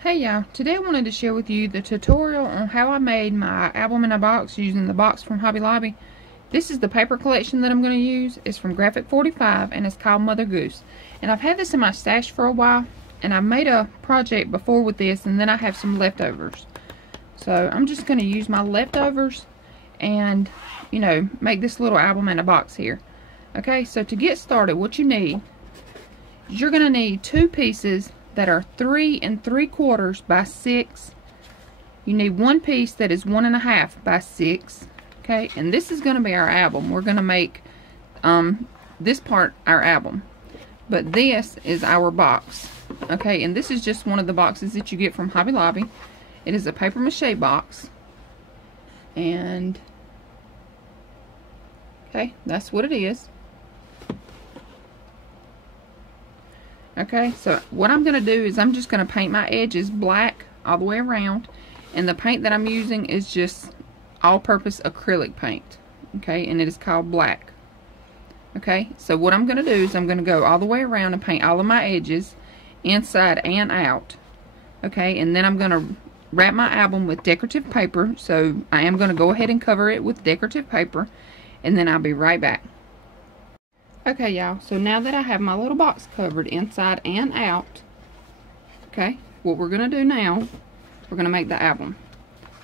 Hey y'all, today I wanted to share with you the tutorial on how I made my album in a box using the box from Hobby Lobby. This is the paper collection that I'm going to use. It's from Graphic 45 and it's called Mother Goose. And I've had this in my stash for a while, and I've made a project before with this, and then I have some leftovers. So I'm just going to use my leftovers and, you know, make this little album in a box here. Okay, so to get started, what you need is you're going to need two pieces that are 3 3/4 by 6. You need one piece that is 1 1/2 by 6. Okay, and this is going to be our album. We're going to make this part our album, but this is our box. Okay, and this is just one of the boxes that you get from Hobby Lobby. It is a paper mache box, and okay, that's what it is. Okay, so what I'm going to do is I'm just going to paint my edges black all the way around, and the paint that I'm using is just all-purpose acrylic paint. Okay, and it is called black. Okay, so what I'm going to do is I'm going to go all the way around and paint all of my edges inside and out. Okay, and then I'm going to wrap my album with decorative paper, so I am going to go ahead and cover it with decorative paper, and then I'll be right back. Okay, y'all, so now that I have my little box covered inside and out, okay, what we're going to do now, we're going to make the album.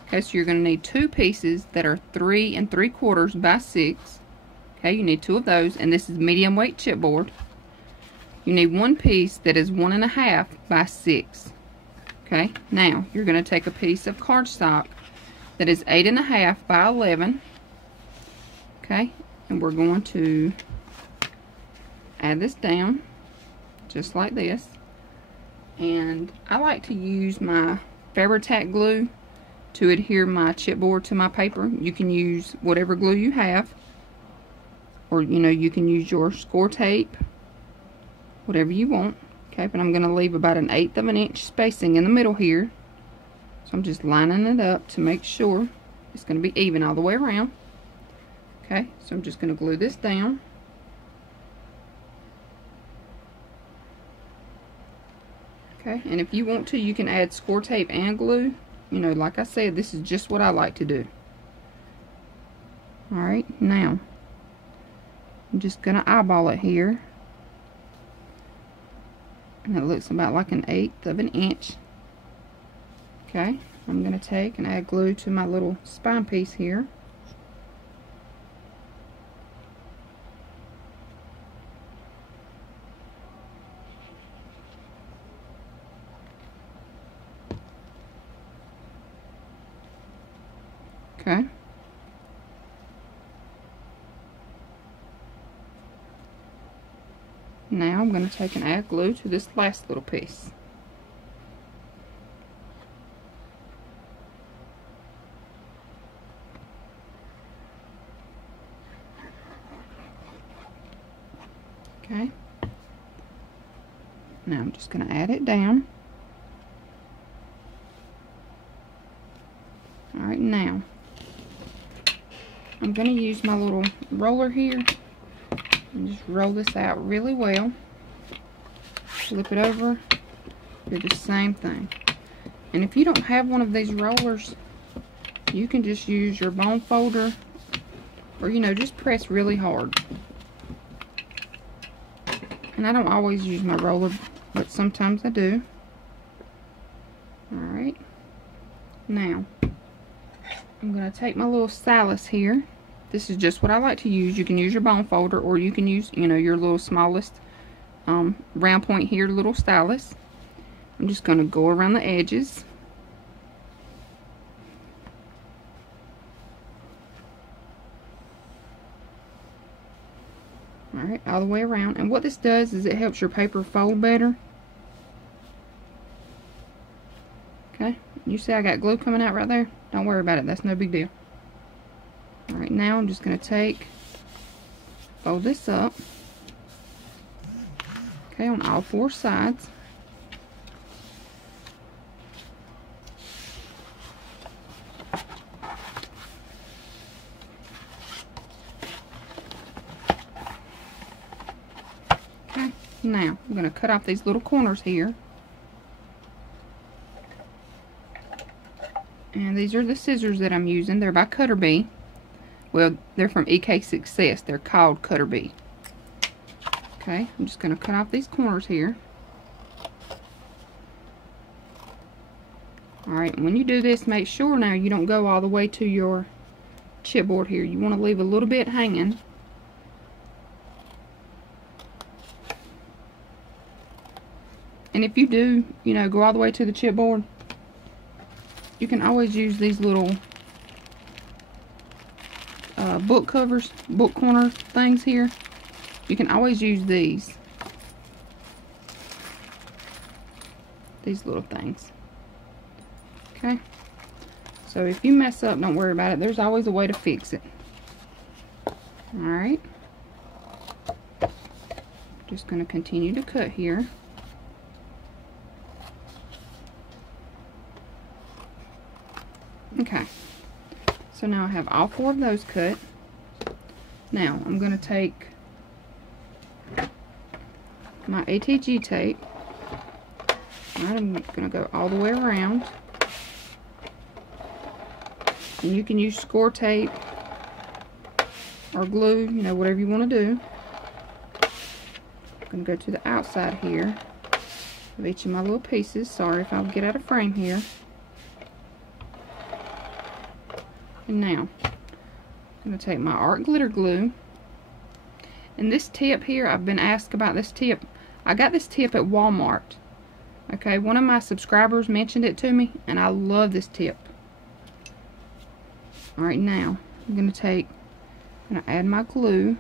Okay, so you're going to need two pieces that are 3 3/4 by 6. Okay, you need two of those, and this is medium weight chipboard. You need one piece that is 1 1/2 by 6. Okay, now you're going to take a piece of cardstock that is 8 1/2 by 11. Okay, and we're going to add this down just like this, and I like to use my Fabri-Tac glue to adhere my chipboard to my paper. You can use whatever glue you have, or you know, you can use your score tape, whatever you want. Okay, but I'm going to leave about 1/8 of an inch spacing in the middle here, so I'm just lining it up to make sure it's going to be even all the way around. Okay, so I'm just going to glue this down. Okay, and if you want to, you can add score tape and glue. You know, like I said, this is just what I like to do. Alright, now I'm just going to eyeball it here. And it looks about like 1/8 of an inch. Okay, I'm going to take and add glue to my little spine piece here. Okay. Now I'm going to take and add glue to this last little piece. Okay. Now I'm just going to add it down. Alright, now I'm going to use my little roller here and just roll this out really well. Flip it over, do the same thing. And if you don't have one of these rollers, you can just use your bone folder, or you know, just press really hard. And I don't always use my roller, but sometimes I do. Alright, now I'm going to take my little stylus here. This is just what I like to use. You can use your bone folder, or you can use, you know, your little smallest round point here little stylus. I'm just going to go around the edges. Alright, all the way around. And what this does is it helps your paper fold better. Okay, you see I got glue coming out right there? Don't worry about it, that's no big deal. Alright, now I'm just going to fold this up. Okay, on all 4 sides. Okay, now I'm going to cut off these little corners here. And these are the scissors that I'm using. They're by Cutter Bee. Well, they're from EK Success. They're called Cutter Bee. Okay, I'm just going to cut off these corners here. Alright, when you do this, make sure now you don't go all the way to your chipboard here. You want to leave a little bit hanging. And if you do, go all the way to the chipboard, you can always use these little book covers, book corner things here. You can always use these little things. Okay, so if you mess up, don't worry about it. There's always a way to fix it. Alright, just going to continue to cut here. Okay, so now I have all 4 of those cut. Now I'm going to take my ATG tape. Alright, I'm going to go all the way around. And you can use score tape or glue, whatever you want to do. I'm going to go to the outside here of each of my little pieces. Sorry if I'll get out of frame here. And now, I'm going to take my art glitter glue. And this tip here, I've been asked about this tip. I got this tip at Walmart. Okay, one of my subscribers mentioned it to me, and I love this tip. Alright, now, I'm going to add my glue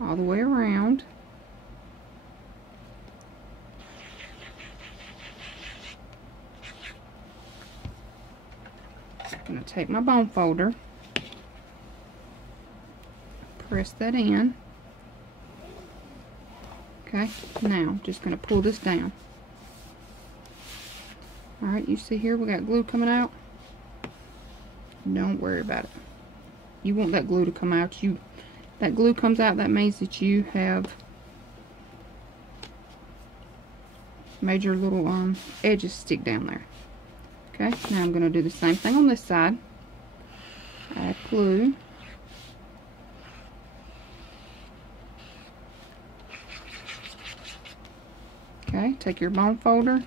all the way around. I'm going to take my bone folder, press that in. Okay, now I'm just going to pull this down. Alright, you see here we got glue coming out. Don't worry about it. You want that glue to come out. That glue comes out, that means that you have made your little edges stick down there. Okay, now I'm going to do the same thing on this side. Add glue. Okay, take your bone folder.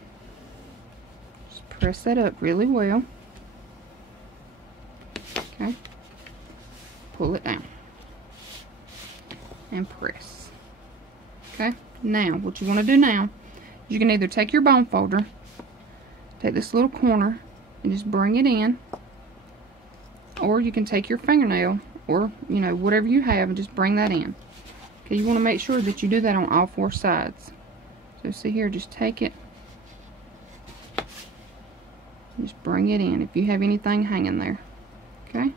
Just press that up really well. Okay, pull it down. And press. Okay, now what you want to do now, you can either take your bone folder, take this little corner and just bring it in, or you can take your fingernail or whatever you have and just bring that in. Okay, you want to make sure that you do that on all 4 sides. So see here, just take it, just bring it in if you have anything hanging there. Okay,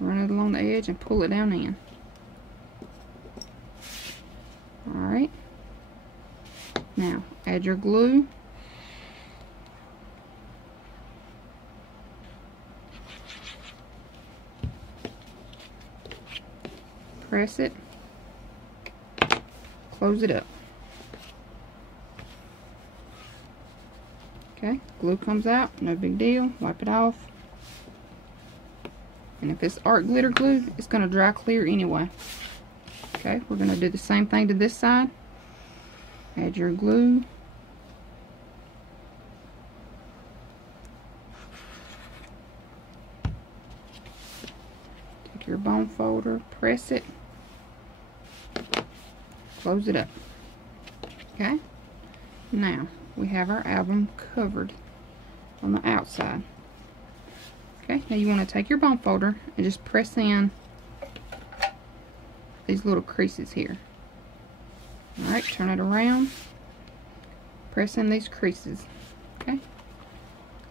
run it along the edge and pull it down in. Alright, now add your glue. Press it, close it up. Okay, glue comes out, no big deal, wipe it off. And if it's art glitter glue, it's going to dry clear anyway. Okay, we're going to do the same thing to this side. Add your glue. Take your bone folder, press it, close it up. Okay, now we have our album covered on the outside. Okay, now you want to take your bone folder and just press in these little creases here. Alright, turn it around, press in these creases. Okay,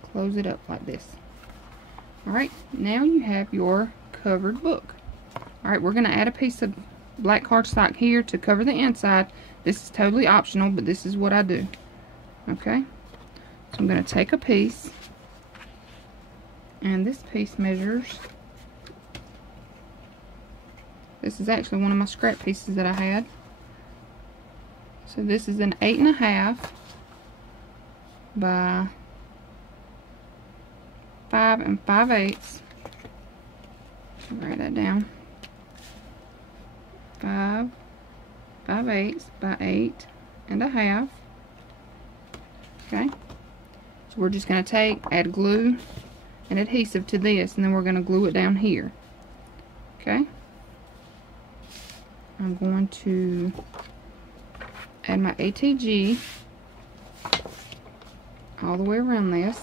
close it up like this. Alright, now you have your covered book. Alright, we're going to add a piece of black cardstock here to cover the inside. This is totally optional, but this is what I do. Okay, so I'm going to take a piece, and this piece measures, this is actually one of my scrap pieces that I had. So this is an 8.5 by 5 5/8. Write that down. 5 5/8 by 8 1/2. Okay. So we're just going to add glue and adhesive to this, and then we're going to glue it down here. Okay. I'm going to add my ATG all the way around this.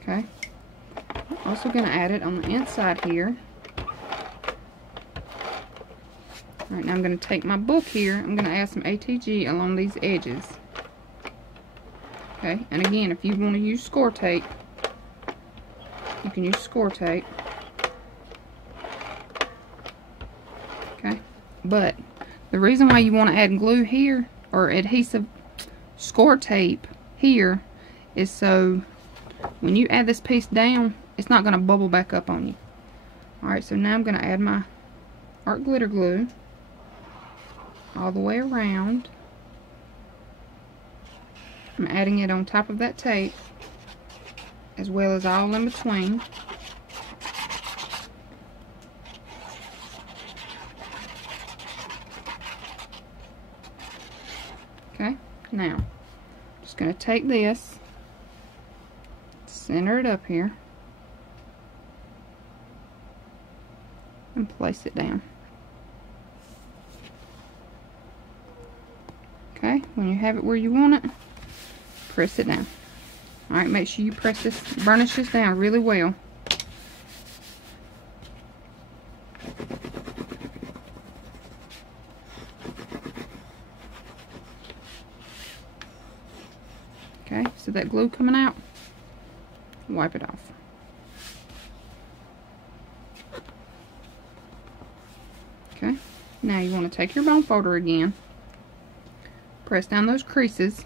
Okay. I'm also going to add it on the inside here. Alright, now I'm going to take my book here. I'm going to add some ATG along these edges. Okay, and again, if you want to use score tape, you can use score tape. Okay, but the reason why you want to add glue here, or adhesive score tape here, is so when you add this piece down, it's not going to bubble back up on you. Alright, so now I'm going to add my art glitter glue all the way around. I'm adding it on top of that tape, as well as all in between. Okay, now I'm just going to take this, center it up here, and place it down. Okay, when you have it where you want it, press it down. Alright, make sure you press this, burnish this down really well. Okay, so that glue coming out, wipe it off. Okay, now you want to take your bone folder again, press down those creases.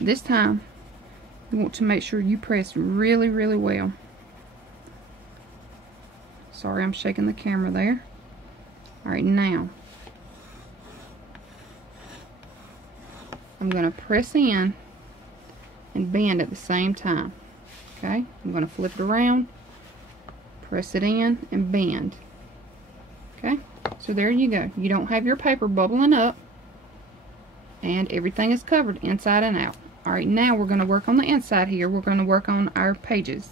This time, you want to make sure you press really, really well. Sorry, I'm shaking the camera there. Alright, now I'm going to press in and bend at the same time. Okay, I'm going to flip it around, press it in, and bend. Okay, so there you go. You don't have your paper bubbling up, and everything is covered inside and out. Alright, now we're going to work on the inside here. We're going to work on our pages.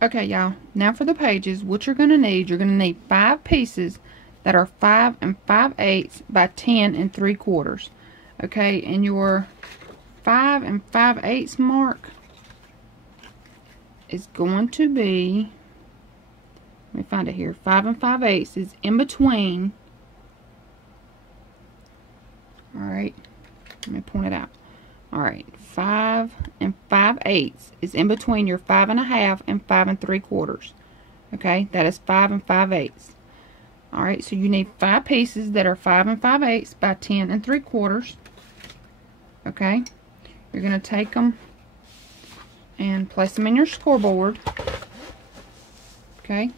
Okay, y'all, now for the pages, what you're going to need 5 pieces that are 5 5/8 by 10 3/4. Okay, and your 5 5/8 mark is going to be, let me find it here, 5 5/8 is in between. Alright, let me point it out. Alright, 5 5/8 is in between your 5 1/2 and 5 3/4. Okay, that is 5 5/8. Alright, so you need 5 pieces that are 5 5/8 by 10 3/4. Okay, you're going to take them and place them in your scoreboard. Okay,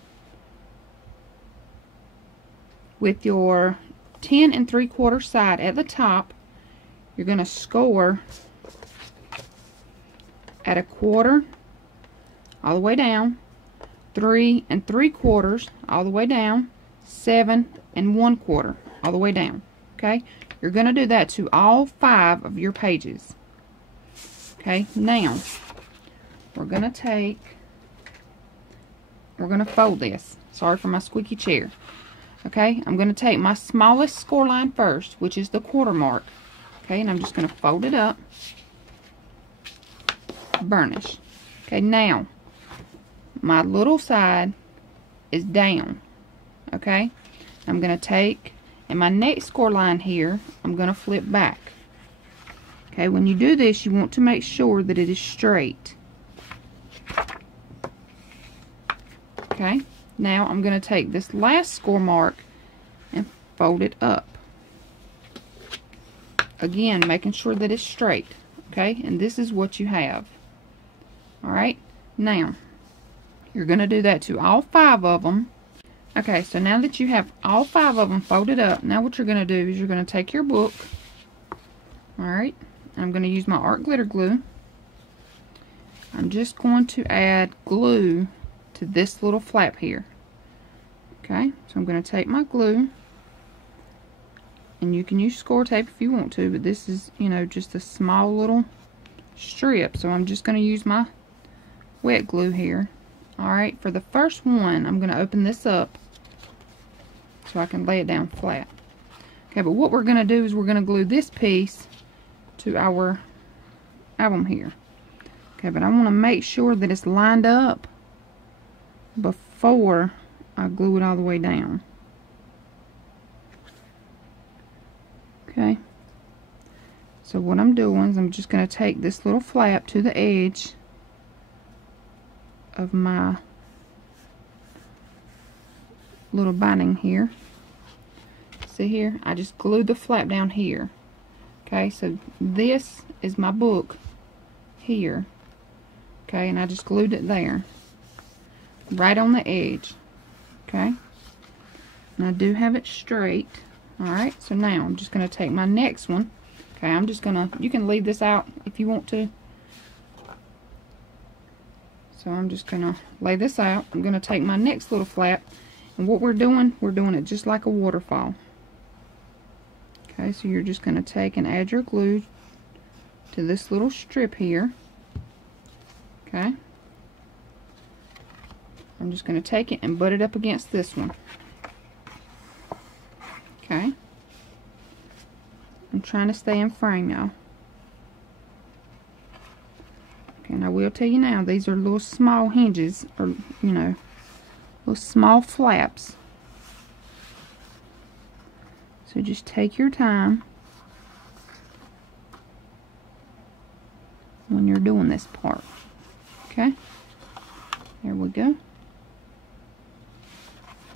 with your 10 3/4 side at the top, you're going to score at 1/4 all the way down, 3 3/4 all the way down, 7 1/4 all the way down. Okay, you're going to do that to all 5 of your pages. Okay, now we're going to fold this. Sorry for my squeaky chair. Okay, I'm going to take my smallest score line first, which is the 1/4 mark. Okay, and I'm just going to fold it up, burnish. Okay, now my little side is down. Okay, I'm going to take, and my next score line here, I'm going to flip back. Okay, when you do this, you want to make sure that it is straight. Okay, now I'm going to take this last score mark and fold it up. Again, making sure that it's straight. Okay, and this is what you have. Alright, now You're going to do that to all 5 of them. Okay, so now that you have all 5 of them folded up, now what you're going to do is you're going to take your book. Alright, I'm going to use my art glitter glue. I'm just going to add glue to this little flap here. Okay, so I'm going to take my glue, and you can use score tape if you want to, but this is, you know, just a small little strip, so I'm just going to use my wet glue here. Alright, for the first one, I'm going to open this up so I can lay it down flat. Okay, but what we're going to do is we're going to glue this piece to our album here. Okay, but I want to make sure that it's lined up before I glue it all the way down. Okay, so what I'm doing is I'm just going to take this little flap to the edge of my little binding here. See here, I just glued the flap down here. Okay, so this is my book here. Okay, and I just glued it there, right on the edge. Okay, and I do have it straight. Alright, so now I'm just going to take my next one. Okay, I'm just going to, you can leave this out if you want to. So I'm just going to lay this out. I'm going to take my next little flap, and what we're doing it just like a waterfall. Okay, so you're just going to take and add your glue to this little strip here. Okay, I'm just going to take it and butt it up against this one. Okay, I'm trying to stay in frame, y'all. Okay, and I will tell you now, these are little small hinges, or, you know, little small flaps. So just take your time when you're doing this part. Okay, there we go.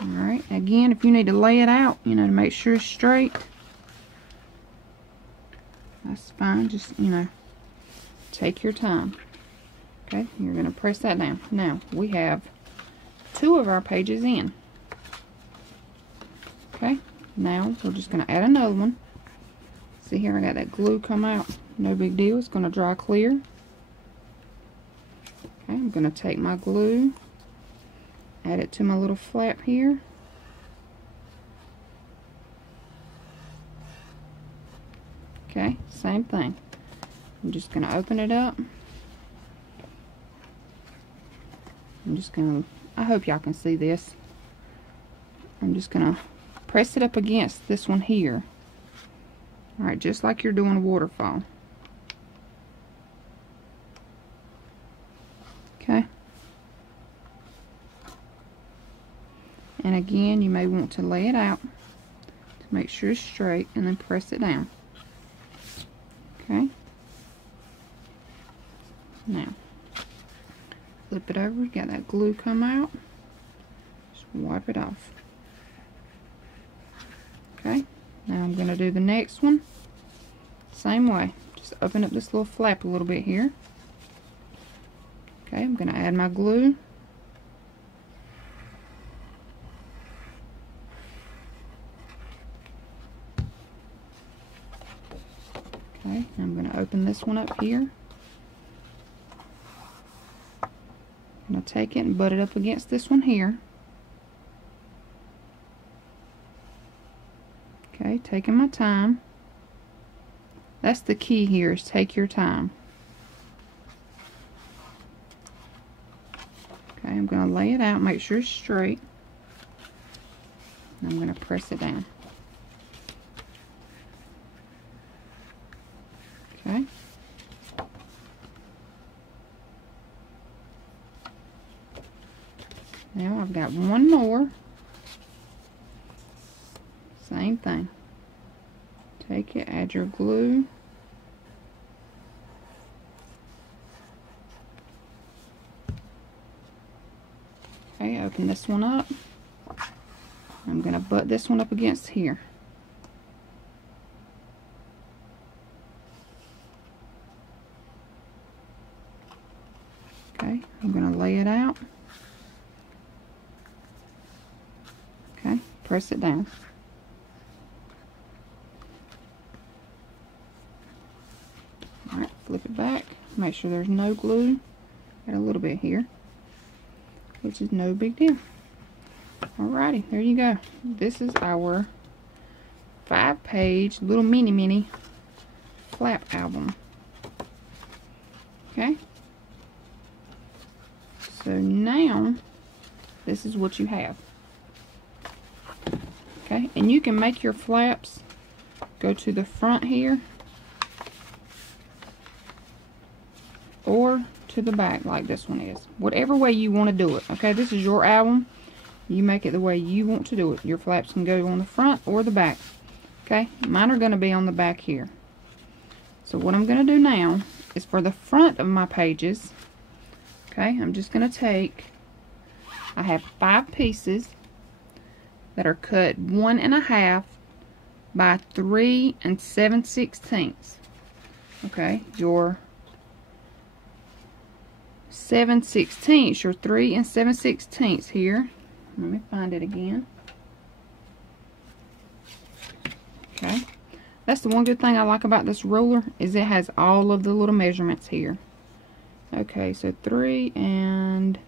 Alright, again, if you need to lay it out, you know, to make sure it's straight, that's fine. Just, you know, take your time. Okay, you're going to press that down. Now, we have 2 of our pages in. Okay, now we're just going to add another one. See here, I got that glue come out. No big deal, it's going to dry clear. Okay, I'm going to take my glue, add it to my little flap here. Okay, same thing. I'm just going to open it up. I'm just going to, I hope y'all can see this. I'm just going to press it up against this one here. Alright, just like you're doing a waterfall. Okay. And again, you may want to lay it out to make sure it's straight, and then press it down. Okay. Now, flip it over, got that glue come out. Just wipe it off. Okay. Now I'm going to do the next one. Same way. Just open up this little flap a little bit here. Okay, I'm going to add my glue. Okay, I'm going to open this one up here. I'm going to take it and butt it up against this one here. Okay, taking my time. That's the key here, is take your time. Okay, I'm going to lay it out, make sure it's straight. And I'm going to press it down. Okay. Now I've got one more. Same thing. Take it, add your glue. Okay, open this one up. I'm going to butt this one up against here. Okay, I'm going to lay it out. press it down. Alright, flip it back. Make sure there's no glue. Got a little bit here, which is no big deal. Alrighty, there you go. This is our 5-page little mini flap album. Okay. So now, this is what you have. Okay, and you can make your flaps go to the front here, or to the back like this one is. Whatever way you want to do it. Okay, this is your album. You make it the way you want to do it. Your flaps can go on the front or the back. Okay, mine are going to be on the back here. So what I'm going to do now is for the front of my pages, okay, I'm just going to take, I have 5 pieces that are cut 1.5 by 3 7/16. Okay, your 7/16, your 3 7/16 here. Let me find it again. Okay, that's the one good thing I like about this ruler, is it has all of the little measurements here. Okay, so 3 and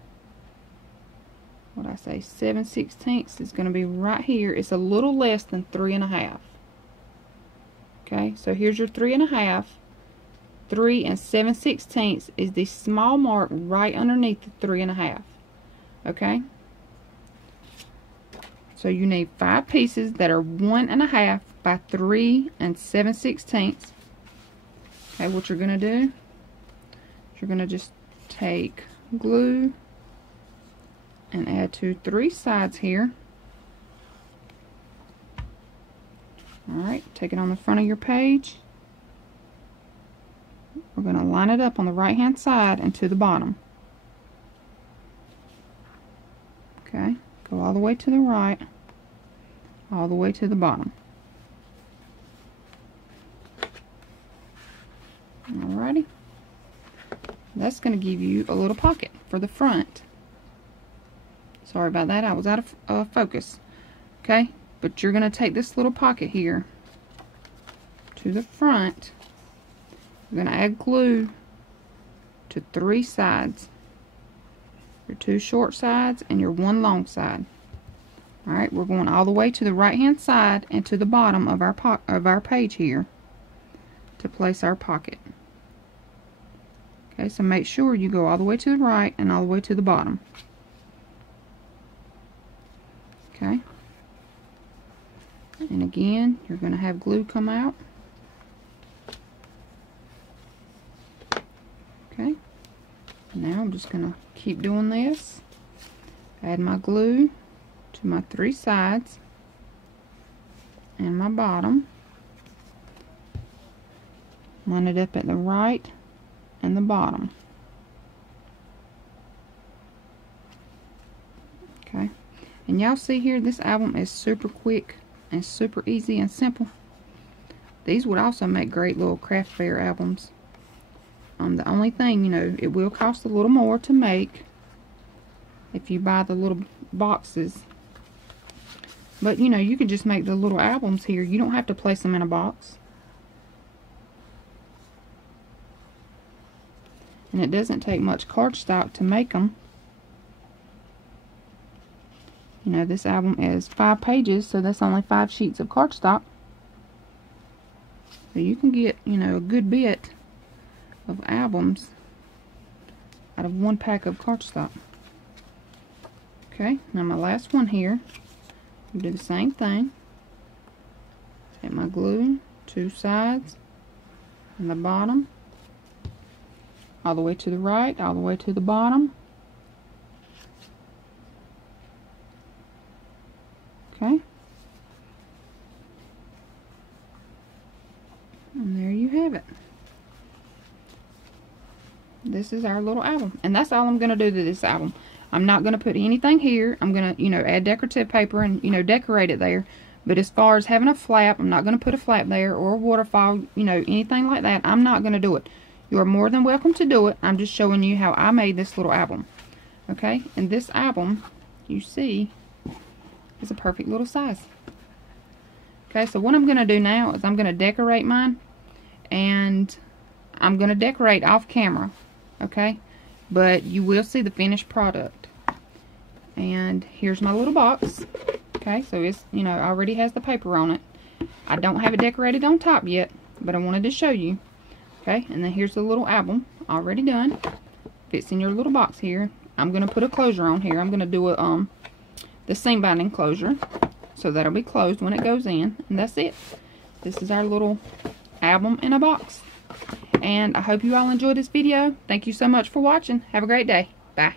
what I say, 7/16 is going to be right here. It's a little less than 3.5. Okay, so here's your 3.5. 3 7/16 is the small mark right underneath the 3.5. Okay, so you need 5 pieces that are 1.5 by 3 7/16. Okay, what you're going to do is you're going to just take glue and add to 3 sides here. Alright, take it on the front of your page. We're going to line it up on the right hand side and to the bottom. Okay, go all the way to the right, all the way to the bottom. Alrighty, that's going to give you a little pocket for the front. Sorry about that, I was out of focus. Okay, but you're going to take this little pocket here to the front. You're going to add glue to 3 sides. Your 2 short sides and your 1 long side. Alright, we're going all the way to the right hand side and to the bottom of our page here to place our pocket. Okay, so make sure you go all the way to the right and all the way to the bottom. Okay, and again, you're going to have glue come out. Okay, now I'm just going to keep doing this. Add my glue to my 3 sides and my bottom. Line it up at the right and the bottom. Okay, and y'all see here, this album is super quick and super easy and simple. These would also make great little craft fair albums. The only thing, you know, it will cost a little more to make if you buy the little boxes. But, you know, you could just make the little albums here. You don't have to place them in a box. And it doesn't take much cardstock to make them. You know, this album is 5 pages, so that's only 5 sheets of cardstock. So you can get, you know, a good bit of albums out of 1 pack of cardstock. Okay, now my last one here, I'll do the same thing. Take my glue, 2 sides, and the bottom, all the way to the right, all the way to the bottom. Okay, and there you have it. This is our little album, and that's all I'm going to do to this album. I'm not going to put anything here. I'm going to, you know, add decorative paper and, you know, decorate it there. But as far as having a flap, I'm not going to put a flap there or a waterfall, you know, anything like that. I'm not going to do it. You are more than welcome to do it. I'm just showing you how I made this little album. Okay, and this album, you see, It's a perfect little size. Okay, so what I'm going to do now is I'm going to decorate mine, and I'm going to decorate off camera, okay? But you will see the finished product. And here's my little box. Okay, so it's, you know, already has the paper on it. I don't have it decorated on top yet, but I wanted to show you. Okay, and then here's the little album already done. Fits in your little box here. I'm going to put a closure on here. I'm going to do a the seam binding closure. So that'll be closed when it goes in. And that's it. This is our little album in a box. And I hope you all enjoyed this video. Thank you so much for watching. Have a great day. Bye.